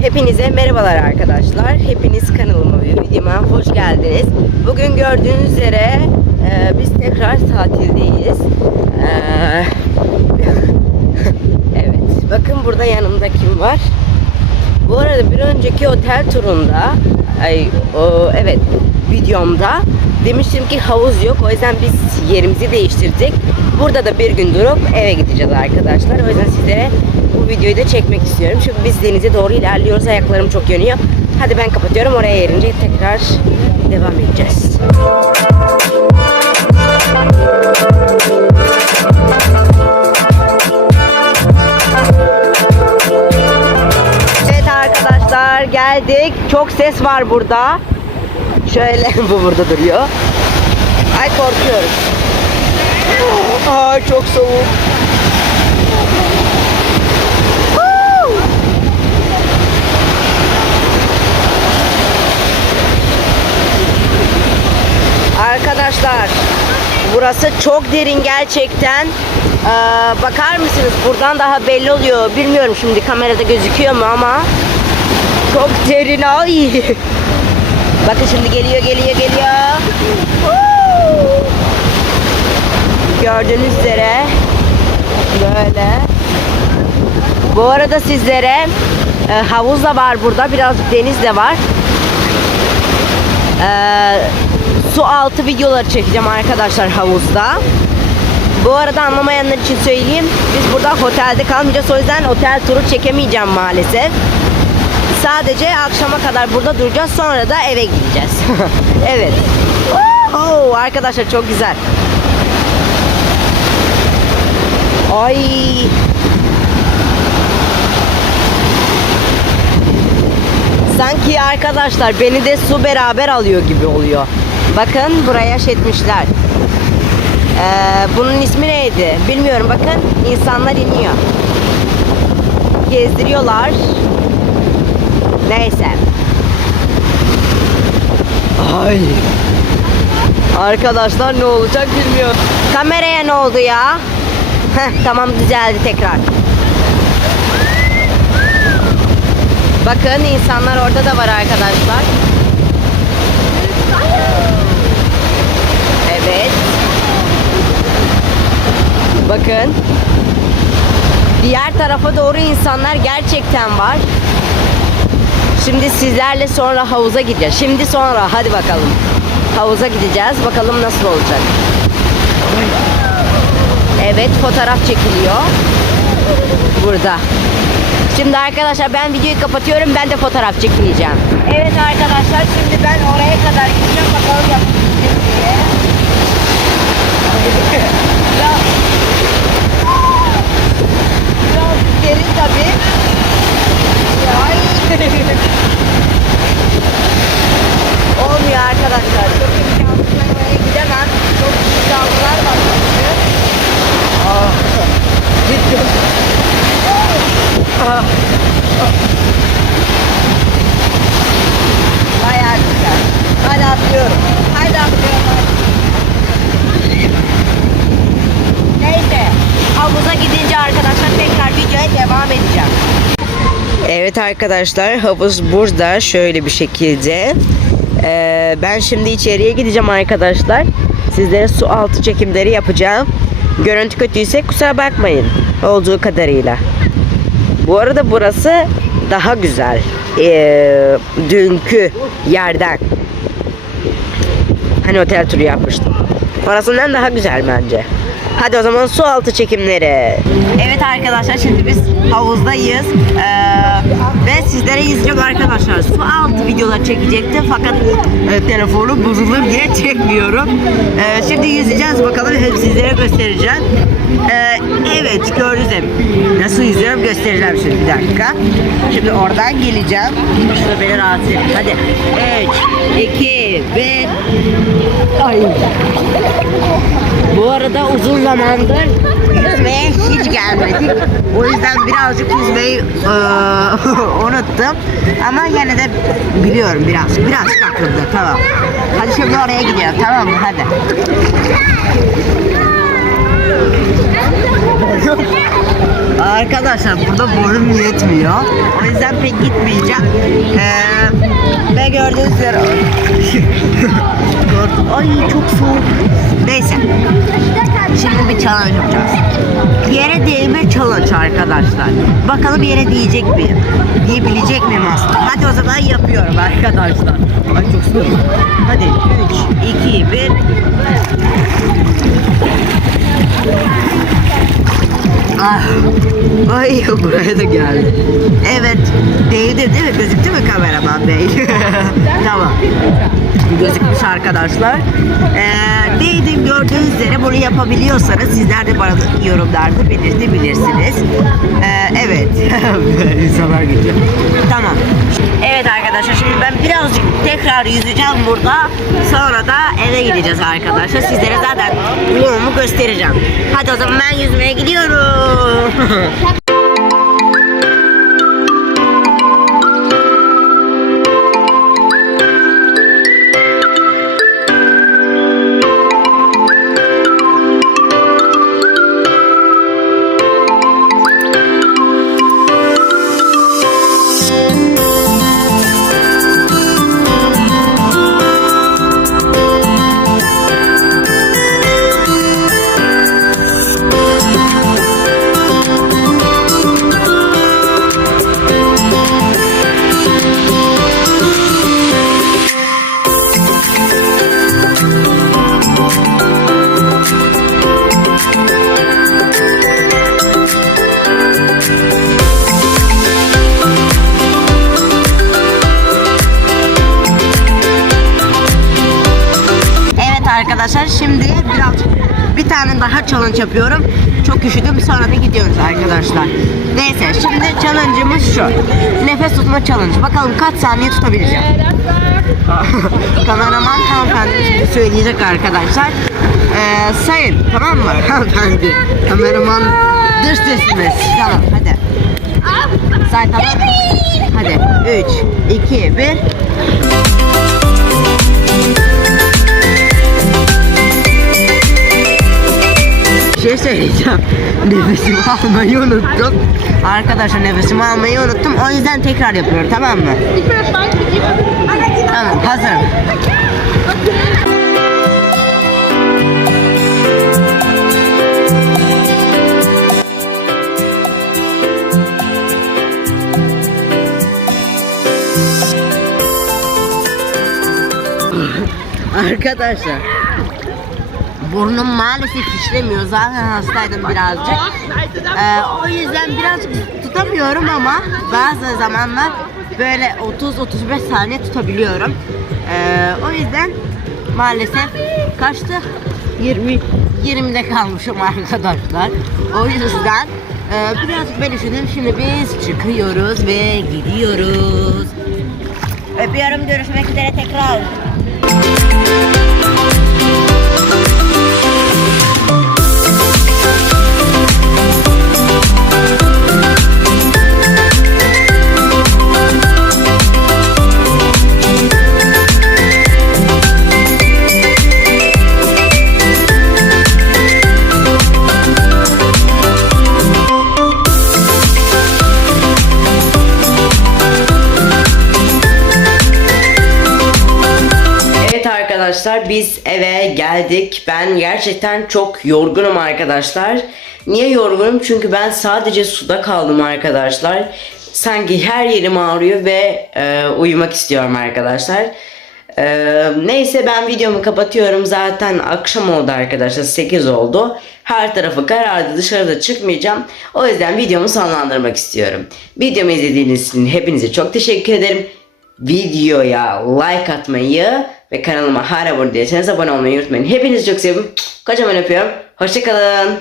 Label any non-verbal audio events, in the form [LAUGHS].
Hepinize merhabalar arkadaşlar. Hepiniz kanalıma ve videoma hoş geldiniz. Bugün gördüğünüz üzere e, biz tekrar tatildeyiz. E, [LAUGHS] evet. Bakın burada yanımda kim var? Bu arada bir önceki otel turunda ay o evet videomda demiştim ki havuz yok. O yüzden biz yerimizi değiştirdik. Burada da bir gün durup eve gideceğiz arkadaşlar. O yüzden sizlere bu videoyu da çekmek istiyorum. Çünkü biz denize doğru ilerliyoruz. Ayaklarım çok yanıyor. Hadi ben kapatıyorum. Oraya yerince tekrar devam edeceğiz. Çok ses var burada. Şöyle [LAUGHS] bu burada duruyor. Ay korkuyorum. Ay çok soğuk. Arkadaşlar burası çok derin gerçekten. Ee, bakar mısınız? Buradan daha belli oluyor. Bilmiyorum şimdi kamerada gözüküyor mu ama çok derin ay. Bakın şimdi geliyor geliyor geliyor. Gördüğünüz üzere böyle. Bu arada sizlere e, havuz da var burada. Birazcık deniz de var. Ee, su altı videoları çekeceğim arkadaşlar havuzda. Bu arada anlamayanlar için söyleyeyim. Biz burada otelde kalmayacağız. O yüzden otel turu çekemeyeceğim maalesef. Sadece akşama kadar burada duracağız. Sonra da eve gideceğiz. [LAUGHS] evet. Oo, arkadaşlar çok güzel. Ay. Sanki arkadaşlar beni de su beraber alıyor gibi oluyor. Bakın buraya şey etmişler. Ee, bunun ismi neydi? Bilmiyorum. Bakın insanlar iniyor. Gezdiriyorlar. Neyse. Ay. Arkadaşlar ne olacak bilmiyorum. Kameraya ne oldu ya? Heh, tamam düzeldi tekrar. Bakın insanlar orada da var arkadaşlar. Evet. Bakın. Diğer tarafa doğru insanlar gerçekten var. Şimdi sizlerle sonra havuza gideceğiz. Şimdi sonra hadi bakalım. Havuza gideceğiz. Bakalım nasıl olacak. Evet fotoğraf çekiliyor. Burada. Şimdi arkadaşlar ben videoyu kapatıyorum. Ben de fotoğraf çekileceğim. Evet arkadaşlar şimdi ben oraya kadar gideceğim. Bakalım yapabilecek diye. Biraz, derin tabii. Ay. [LAUGHS] Olmuyor arkadaşlar. Çok imkansız. Ben oraya gidemem. Çok büyük dalgalar var. Cidden. Bayağı güzel. Hadi atlıyorum. Hadi atlıyorum. Hadi. Neyse. Havuza gidince arkadaşlar tekrar videoya devam edeceğim. Evet arkadaşlar havuz burada şöyle bir şekilde. Ee, ben şimdi içeriye gideceğim arkadaşlar. Sizlere su altı çekimleri yapacağım. Görüntü kötüyse kusura bakmayın. Olduğu kadarıyla. Bu arada burası daha güzel. Ee, dünkü yerden. Hani otel turu yapmıştım. Orasından daha güzel bence. Hadi o zaman su altı çekimleri. Evet arkadaşlar şimdi biz havuzdayız. Ee, ve sizlere izleyeceğim arkadaşlar. Su altı videolar çekecektim fakat e, telefonum bozulur diye çekmiyorum. Ee, şimdi yüzeceğiz bakalım hep sizlere göstereceğim. Ee, evet gördünüz mü? Nasıl yüzüyorum göstereceğim şimdi bir dakika. Şimdi oradan geleceğim. Şurada beni rahatsız edin. Hadi. 3, 2, 1. Ay. Bu arada uzun zamandır yüzmeye hiç gelmedik. O yüzden birazcık yüzmeyi eee, [LAUGHS] unuttum. Ama yine de biliyorum biraz. Biraz aklımda tamam. Hadi şimdi oraya gidiyorum tamam mı? Hadi. Arkadaşlar burada boyum yetmiyor. O yüzden pek gitmeyeceğim. Ee, ve gördüğünüz üzere... Gördüm. [LAUGHS] Ay çok soğuk. Neyse. Şimdi bir challenge yapacağız. Yere değme challenge arkadaşlar. Bakalım yere değecek miyim? Diyebilecek miyim aslında? Hadi o zaman yapıyorum arkadaşlar. Ay çok soğuk. Hadi 3, 2, 1. Ah, ay buraya da geldi. Evet, değdi değil mi? Gözüktü mü kameraman bey? [LAUGHS] tamam. Gözükmüş arkadaşlar. Ee, değdim gördüğünüz üzere bunu yapabiliyorsanız sizler de bana yorumlarda belirtebilirsiniz. Ee. İnsanlar geçiyor. Tamam. Evet arkadaşlar şimdi ben birazcık tekrar yüzeceğim burada. Sonra da eve gideceğiz arkadaşlar. Sizlere zaten yolumu göstereceğim. Hadi o zaman ben yüzmeye gidiyorum. [LAUGHS] tane daha challenge yapıyorum. Çok üşüdüm sonra da gidiyoruz arkadaşlar. Neyse şimdi challenge'ımız şu. Nefes tutma challenge. Bakalım kaç saniye tutabileceğim. [LAUGHS] Kameraman hanımefendi söyleyecek arkadaşlar. Ee, sayın tamam mı [LAUGHS] hanımefendi? Kameraman dış sesimiz. Tamam hadi. Say tamam? Hadi 3, 2, 1. Şey söyleyeceğim. [LAUGHS] Nefesimi almayı unuttum. Arkadaşlar nefesimi almayı unuttum. O yüzden tekrar yapıyorum tamam mı? Tamam hazırım. [LAUGHS] Arkadaşlar Burnum maalesef işlemiyor. Zaten hastaydım birazcık. Ee, o yüzden birazcık tutamıyorum ama bazı zamanlar böyle 30-35 saniye tutabiliyorum. Ee, o yüzden maalesef kaçtı? 20 20'de kalmışım arkadaşlar. O yüzden e, birazcık ben üşüdüm. Şimdi biz çıkıyoruz ve gidiyoruz. Öpüyorum. Görüşmek üzere tekrar. Arkadaşlar biz eve geldik. Ben gerçekten çok yorgunum arkadaşlar. Niye yorgunum? Çünkü ben sadece suda kaldım arkadaşlar. Sanki her yerim ağrıyor ve e, uyumak istiyorum arkadaşlar. E, neyse ben videomu kapatıyorum. Zaten akşam oldu arkadaşlar. 8 oldu. Her tarafı karardı. Dışarıda çıkmayacağım. O yüzden videomu sonlandırmak istiyorum. Videomu izlediğiniz için hepinize çok teşekkür ederim videoya like atmayı ve kanalıma hala abone değilseniz abone olmayı unutmayın. Hepinizi çok seviyorum. Kocaman öpüyorum. Hoşçakalın.